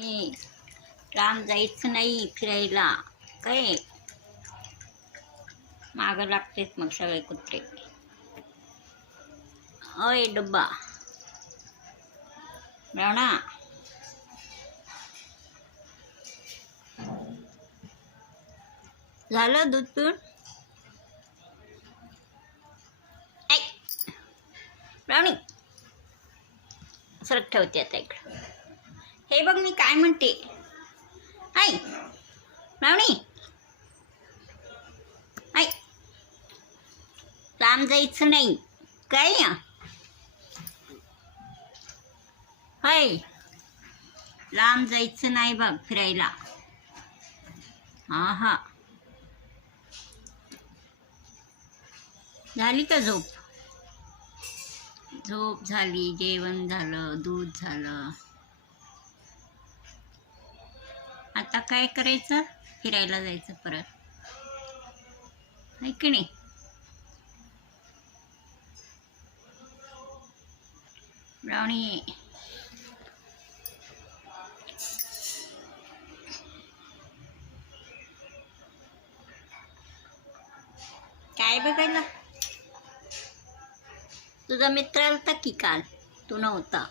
आणि लांब जायचं नाही फिरायला, काय मागं लागतेच मग सगळे कुत्रे. ओय डब्बा रावणा, झालं दूध पिऊन? ऐ रावणी, सरक ठेवते आता इकडं. हे बघ मी काय म्हणते. ऐ रावणी, ऐ लांब जायचं नाही काय या. होय, लांब जायचं नाही बघ फिरायला. हा हा, झाली का झोप? झोप झाली, जेवण झालं, दूध झालं. आता काय करायचं? फिरायला जायचं परत, है की नाही? ब्राउनी, काय बघायला? तुझा मित्र आलता की काल, तू नव्हता.